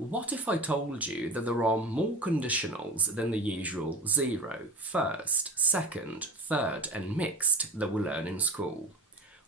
What if I told you that there are more conditionals than the usual zero, first, second, third and mixed that we learn in school?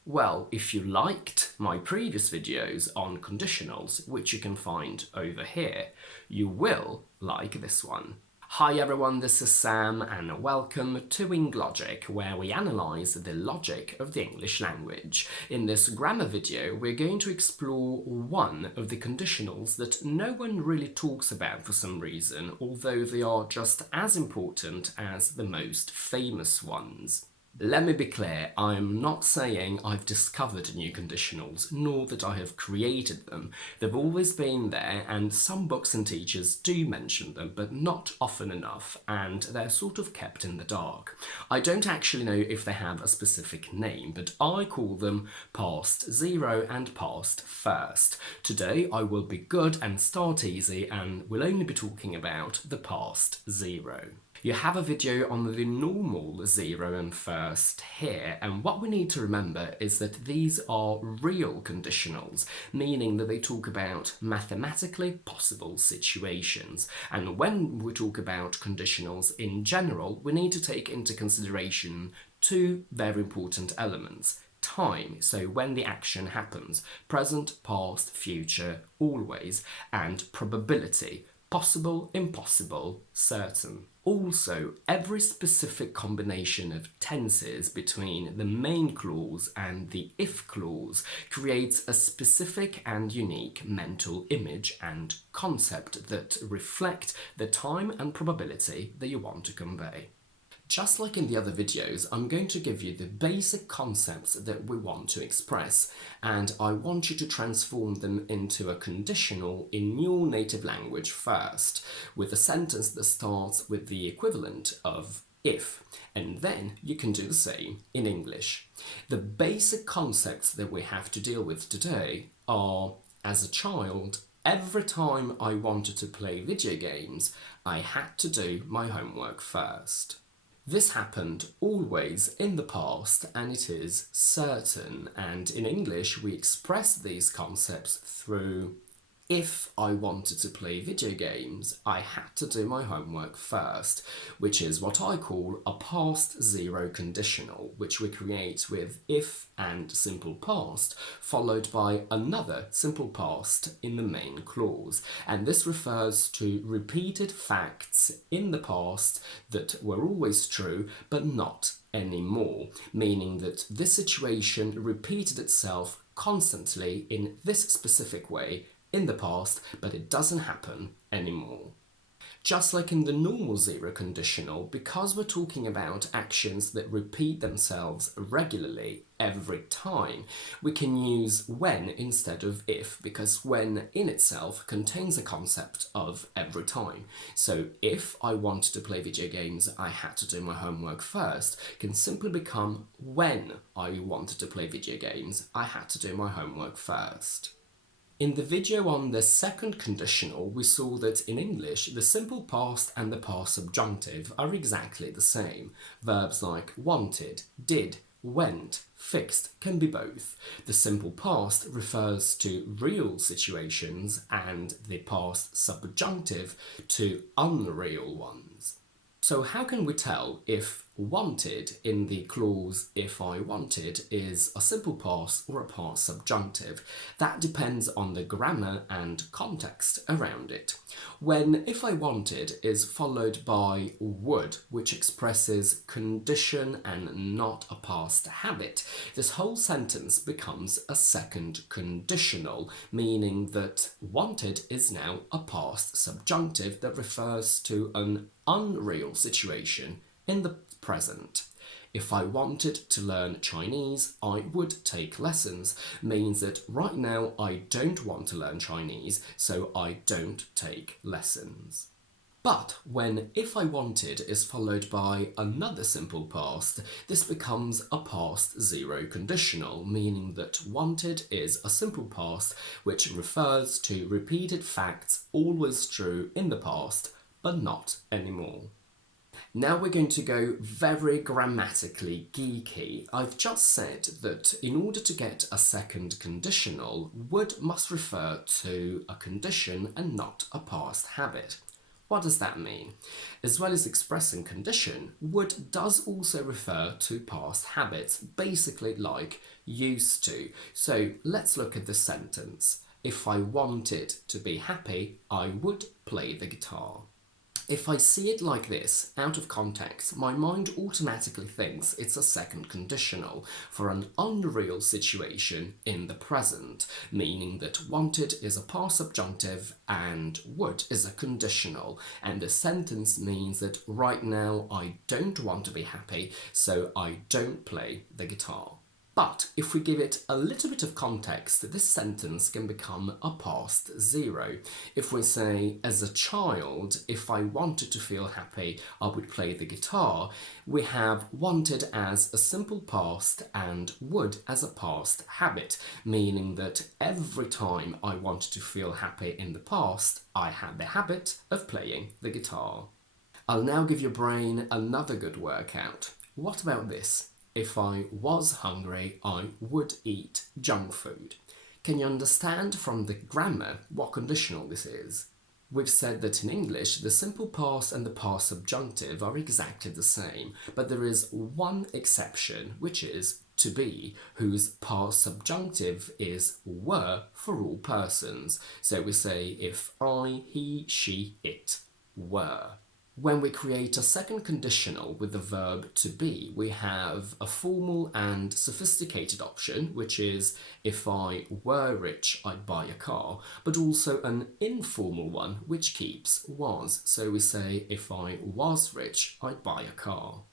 Well, if you liked my previous videos on conditionals, which you can find over here, you will like this one. Hi everyone, this is Sam and welcome to WingLogic, where we analyse the logic of the English language. In this grammar video, we're going to explore one of the conditionals that no one really talks about for some reason, although they are just as important as the most famous ones. Let me be clear, I am not saying I've discovered new conditionals, nor that I have created them. They've always been there, and some books and teachers do mention them, but not often enough, and they're sort of kept in the dark. I don't actually know if they have a specific name, but I call them past zero and past first. Today I will be good and start easy, and we'll only be talking about the past zero. You have a video on the normal zero and first here, and what we need to remember is that these are real conditionals, meaning that they talk about mathematically possible situations. And when we talk about conditionals in general, we need to take into consideration two very important elements. Time, so when the action happens, present, past, future, always, and probability, possible, impossible, certain. Also, every specific combination of tenses between the main clause and the if clause creates a specific and unique mental image and concept that reflect the time and probability that you want to convey. Just like in the other videos, I'm going to give you the basic concepts that we want to express, and I want you to transform them into a conditional in your native language first, with a sentence that starts with the equivalent of if, and then you can do the same in English. The basic concepts that we have to deal with today are, as a child, every time I wanted to play video games, I had to do my homework first. This happened always in the past, and it is certain, and in English we express these concepts through if I wanted to play video games, I had to do my homework first, which is what I call a past zero conditional, which we create with if and simple past, followed by another simple past in the main clause. And this refers to repeated facts in the past that were always true, but not anymore, meaning that this situation repeated itself constantly in this specific way in the past, but it doesn't happen anymore. Just like in the normal zero conditional, because we're talking about actions that repeat themselves regularly every time, we can use when instead of if, because when in itself contains a concept of every time. So if I wanted to play video games, I had to do my homework first, can simply become when I wanted to play video games, I had to do my homework first. In the video on the second conditional, we saw that in English, the simple past and the past subjunctive are exactly the same. Verbs like wanted, did, went, fixed can be both. The simple past refers to real situations and the past subjunctive to unreal ones. So how can we tell if wanted in the clause if I wanted is a simple past or a past subjunctive? That depends on the grammar and context around it. When if I wanted is followed by would, which expresses condition and not a past habit, this whole sentence becomes a second conditional, meaning that wanted is now a past subjunctive that refers to an unreal situation in the present. If I wanted to learn Chinese, I would take lessons, means that right now I don't want to learn Chinese, so I don't take lessons. But when if I wanted is followed by another simple past, this becomes a past zero conditional, meaning that wanted is a simple past which refers to repeated facts always true in the past, but not anymore. Now we're going to go very grammatically geeky. I've just said that in order to get a second conditional, would must refer to a condition and not a past habit. What does that mean? As well as expressing condition, would does also refer to past habits, basically like used to. So let's look at this sentence. If I wanted to be happy, I would play the guitar. If I see it like this, out of context, my mind automatically thinks it's a second conditional for an unreal situation in the present, meaning that wanted is a past subjunctive and would is a conditional, and the sentence means that right now I don't want to be happy, so I don't play the guitar. But if we give it a little bit of context, this sentence can become a past zero. If we say, as a child, if I wanted to feel happy, I would play the guitar, we have wanted as a simple past and would as a past habit, meaning that every time I wanted to feel happy in the past, I had the habit of playing the guitar. I'll now give your brain another good workout. What about this? If I was hungry, I would eat junk food. Can you understand from the grammar what conditional this is? We've said that in English, the simple past and the past subjunctive are exactly the same, but there is one exception, which is to be, whose past subjunctive is were for all persons. So we say if I, he, she, it were. When we create a second conditional with the verb to be, we have a formal and sophisticated option, which is if I were rich, I'd buy a car, but also an informal one, which keeps was. So we say if I was rich, I'd buy a car.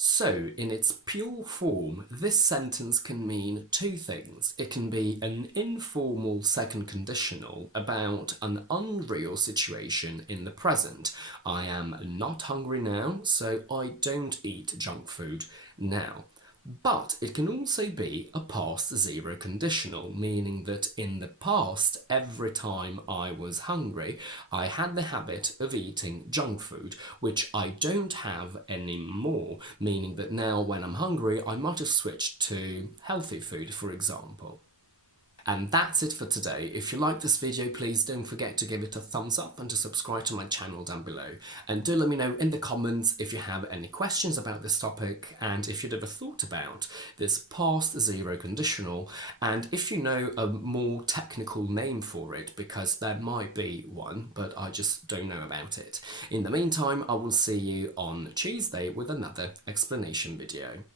So, in its pure form, this sentence can mean two things. It can be an informal second conditional about an unreal situation in the present. I am not hungry now, so I don't eat junk food now. But it can also be a past zero conditional, meaning that in the past, every time I was hungry, I had the habit of eating junk food, which I don't have anymore, meaning that now when I'm hungry, I might have switched to healthy food, for example. And that's it for today. If you like this video, please don't forget to give it a thumbs up and to subscribe to my channel down below. And do let me know in the comments if you have any questions about this topic and if you'd ever thought about this past zero conditional, and if you know a more technical name for it, because there might be one, but I just don't know about it. In the meantime, I will see you on Tuesday with another explanation video.